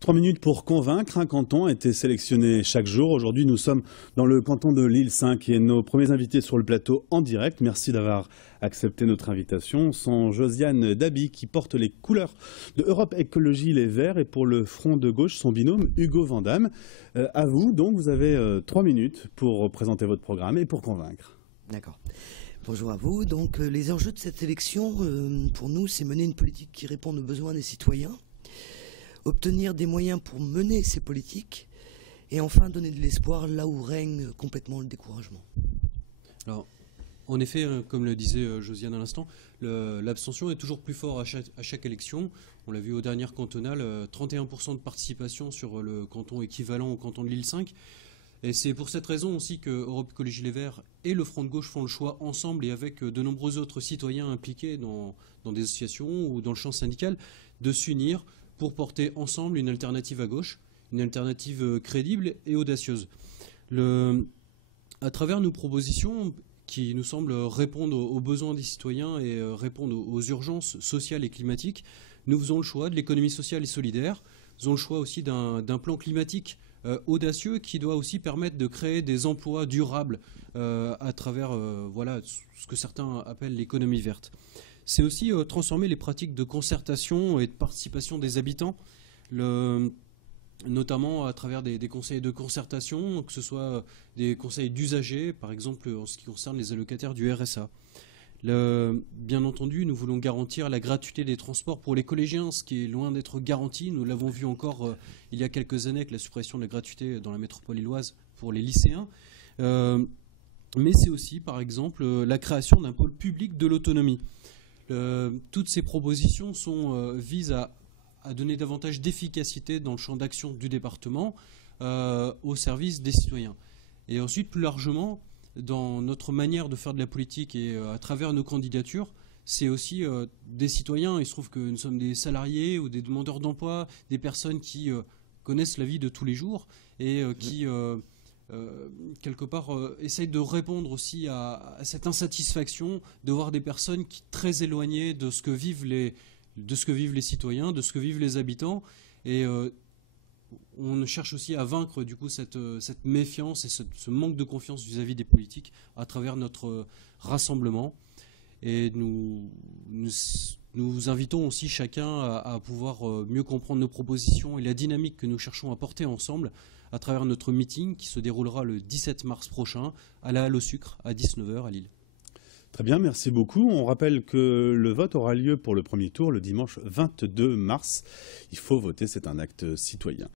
3 minutes pour convaincre. Un canton a été sélectionné chaque jour. Aujourd'hui, nous sommes dans le canton de l'Île 5 et nos premiers invités sur le plateau en direct. Merci d'avoir accepté notre invitation. Sont Josiane Dabi qui porte les couleurs de Europe Écologie Les Verts et pour le front de gauche, son binôme Hugo Vandamme. À vous, donc, vous avez 3 minutes pour présenter votre programme et pour convaincre. D'accord. Bonjour à vous. Donc, les enjeux de cette élection, pour nous, c'est mener une politique qui réponde aux besoins des citoyens, obtenir des moyens pour mener ces politiques et enfin donner de l'espoir là où règne complètement le découragement. Alors, en effet, comme le disait Josiane à l'instant, l'abstention est toujours plus fort à chaque élection. On l'a vu aux dernières cantonales, 31% de participation sur le canton équivalent au canton de l'Île 5. Et c'est pour cette raison aussi que Europe Écologie Les Verts et le Front de Gauche font le choix ensemble et avec de nombreux autres citoyens impliqués dans des associations ou dans le champ syndical de s'unir pour porter ensemble une alternative à gauche, une alternative crédible et audacieuse. À travers nos propositions qui nous semblent répondre aux besoins des citoyens et répondre aux urgences sociales et climatiques, nous faisons le choix de l'économie sociale et solidaire. Nous faisons le choix aussi d'un plan climatique audacieux qui doit aussi permettre de créer des emplois durables à travers voilà, ce que certains appellent l'économie verte. C'est aussi transformer les pratiques de concertation et de participation des habitants, notamment à travers des conseils de concertation, que ce soit des conseils d'usagers, par exemple en ce qui concerne les allocataires du RSA. Bien entendu, nous voulons garantir la gratuité des transports pour les collégiens, ce qui est loin d'être garanti. Nous l'avons vu encore il y a quelques années avec la suppression de la gratuité dans la métropole illoise pour les lycéens. Mais c'est aussi, par exemple, la création d'un pôle public de l'autonomie. Toutes ces propositions visent à donner davantage d'efficacité dans le champ d'action du département au service des citoyens. Et ensuite, plus largement, dans notre manière de faire de la politique et à travers nos candidatures, c'est aussi des citoyens. Il se trouve que nous sommes des salariés ou des demandeurs d'emploi, des personnes qui connaissent la vie de tous les jours et qui, quelque part, essayent de répondre aussi à cette insatisfaction de voir des personnes très éloignées de ce que vivent les citoyens, de ce que vivent les habitants. Et on cherche aussi à vaincre du coup cette méfiance et ce manque de confiance vis-à-vis des politiques à travers notre rassemblement. Et nous invitons aussi chacun à pouvoir mieux comprendre nos propositions et la dynamique que nous cherchons à porter ensemble à travers notre meeting qui se déroulera le 17 mars prochain à la Halle au Sucre à 19 h à Lille. Très bien, merci beaucoup. On rappelle que le vote aura lieu pour le premier tour le dimanche 22 mars. Il faut voter, c'est un acte citoyen.